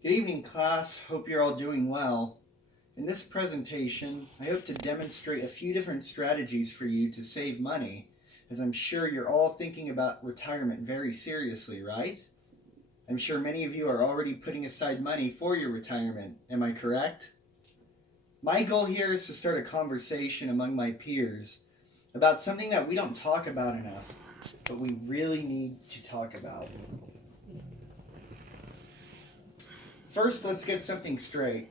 Good evening, class. Hope you're all doing well. In this presentation, I hope to demonstrate a few different strategies for you to save money, as I'm sure you're all thinking about retirement very seriously, right? I'm sure many of you are already putting aside money for your retirement. Am I correct? My goal here is to start a conversation among my peers about something that we don't talk about enough, but we really need to talk about. First, let's get something straight.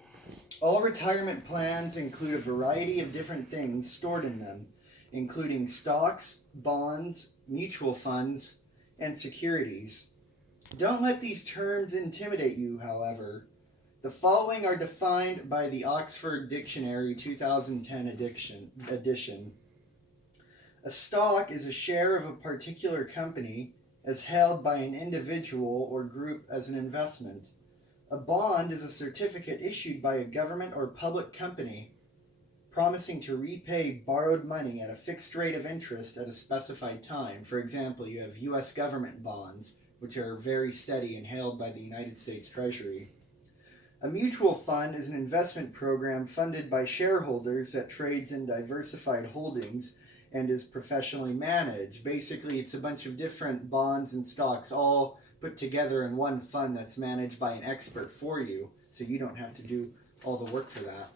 All retirement plans include a variety of different things stored in them, including stocks, bonds, mutual funds, and securities. Don't let these terms intimidate you, however. The following are defined by the Oxford Dictionary 2010 edition. A stock is a share of a particular company as held by an individual or group as an investment. A bond is a certificate issued by a government or public company promising to repay borrowed money at a fixed rate of interest at a specified time. For example, you have U.S. government bonds, which are very steady and held by the United States Treasury. A mutual fund is an investment program funded by shareholders that trades in diversified holdings and is professionally managed. Basically, it's a bunch of different bonds and stocks all put together in one fund that's managed by an expert for you, so you don't have to do all the work for that.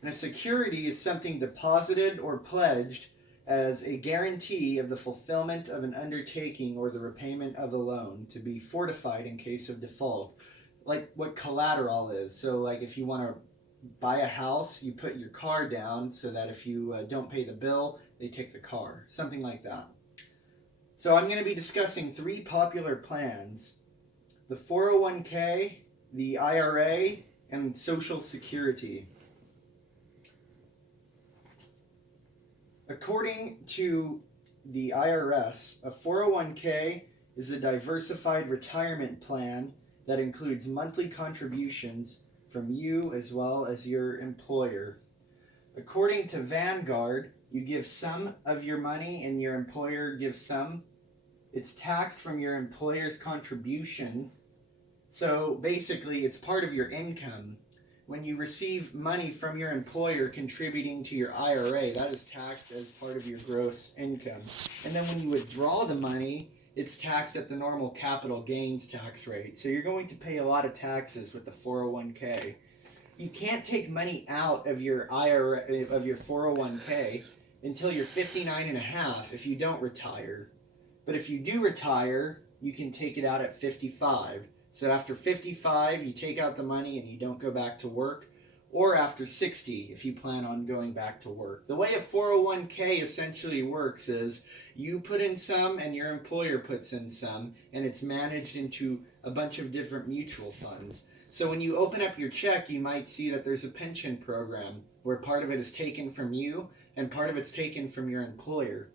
And a security is something deposited or pledged as a guarantee of the fulfillment of an undertaking or the repayment of a loan to be fortified in case of default. Like what collateral is. So, like if you want to buy a house, you put your car down so that if you don't pay the bill, they take the car. Something like that. So I'm going to be discussing three popular plans: the 401k, the IRA, and Social Security. According to the IRS, a 401k is a diversified retirement plan that includes monthly contributions from you as well as your employer. According to Vanguard, you give some of your money and your employer gives some. It's taxed from your employer's contribution. So basically, it's part of your income. When you receive money from your employer contributing to your IRA, that is taxed as part of your gross income. And then when you withdraw the money, it's taxed at the normal capital gains tax rate. So you're going to pay a lot of taxes with the 401k. You can't take money out of your IRA, of your 401k, until you're 59 and a half if you don't retire. But if you do retire, you can take it out at 55. So after 55, you take out the money and you don't go back to work. Or after 60, if you plan on going back to work. The way a 401k essentially works is you put in some and your employer puts in some, and it's managed into a bunch of different mutual funds. So when you open up your check, you might see that there's a pension program where part of it is taken from you and part of it's taken from your employer.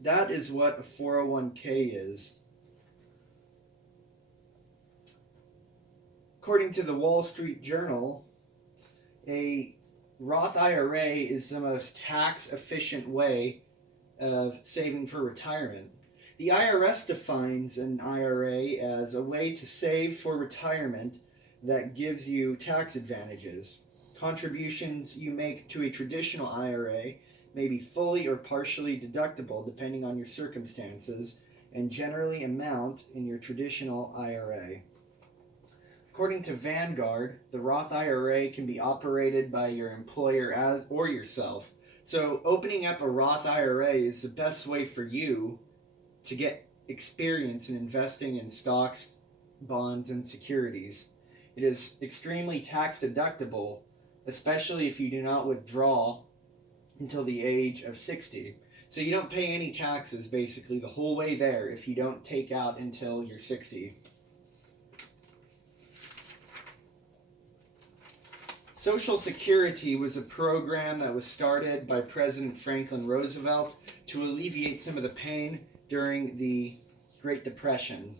That is what a 401k is. According to the Wall Street Journal, a Roth IRA is the most tax efficient way of saving for retirement. The IRS defines an IRA as a way to save for retirement that gives you tax advantages. Contributions you make to a traditional IRA may be fully or partially deductible depending on your circumstances and generally amount in your traditional IRA. According to Vanguard, the Roth IRA can be operated by your employer or yourself. So opening up a Roth IRA is the best way for you to get experience in investing in stocks, bonds, and securities. It is extremely tax deductible, especially if you do not withdraw until the age of 60. So you don't pay any taxes basically the whole way there if you don't take out until you're 60. Social Security was a program that was started by President Franklin Roosevelt to alleviate some of the pain during the Great Depression.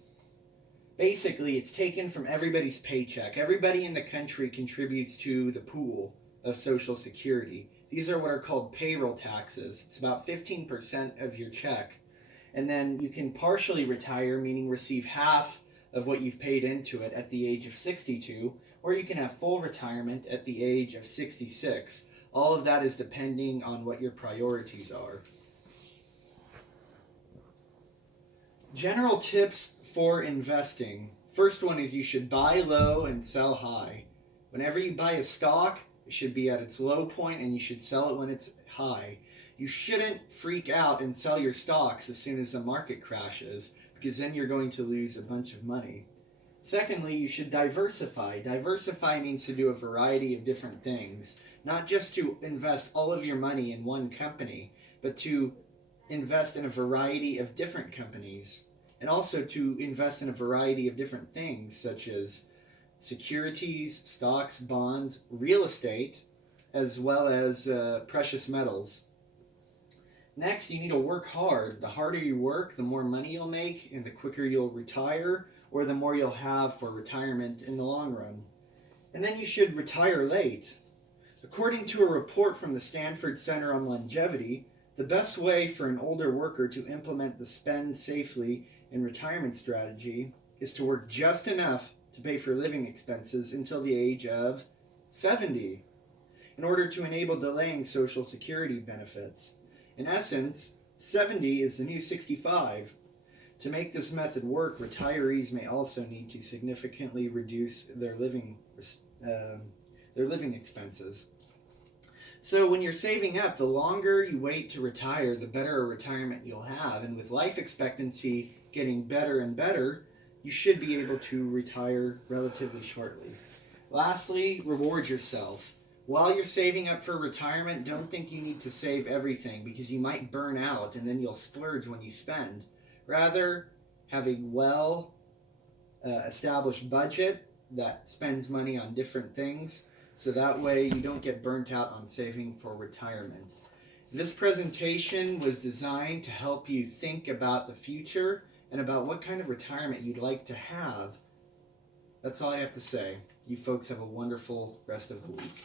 Basically, it's taken from everybody's paycheck. Everybody in the country contributes to the pool of Social Security. These are what are called payroll taxes. It's about 15% of your check. And then you can partially retire, meaning receive half of what you've paid into it at the age of 62, or you can have full retirement at the age of 66. All of that is depending on what your priorities are. General tips for investing. First one is you should buy low and sell high. Whenever you buy a stock, it should be at its low point and you should sell it when it's high. You shouldn't freak out and sell your stocks as soon as the market crashes, because then you're going to lose a bunch of money. Secondly, you should diversify. Diversify means to do a variety of different things, not just to invest all of your money in one company, but to invest in a variety of different companies, and also to invest in a variety of different things such as securities, stocks, bonds, real estate, as well as precious metals. Next, you need to work hard. The harder you work, the more money you'll make, and the quicker you'll retire, or the more you'll have for retirement in the long run. And then you should retire late. According to a report from the Stanford Center on Longevity, the best way for an older worker to implement the spend safely in retirement strategy is to work just enough to pay for living expenses until the age of 70, in order to enable delaying Social Security benefits. In essence, 70 is the new 65. To make this method work, retirees may also need to significantly reduce their living expenses. So when you're saving up, the longer you wait to retire, the better a retirement you'll have. And with life expectancy getting better and better, you should be able to retire relatively shortly. Lastly, reward yourself. While you're saving up for retirement, don't think you need to save everything, because you might burn out and then you'll splurge when you spend. Rather, have a established budget that spends money on different things, so that way you don't get burnt out on saving for retirement. This presentation was designed to help you think about the future and about what kind of retirement you'd like to have. That's all I have to say. You folks have a wonderful rest of the week.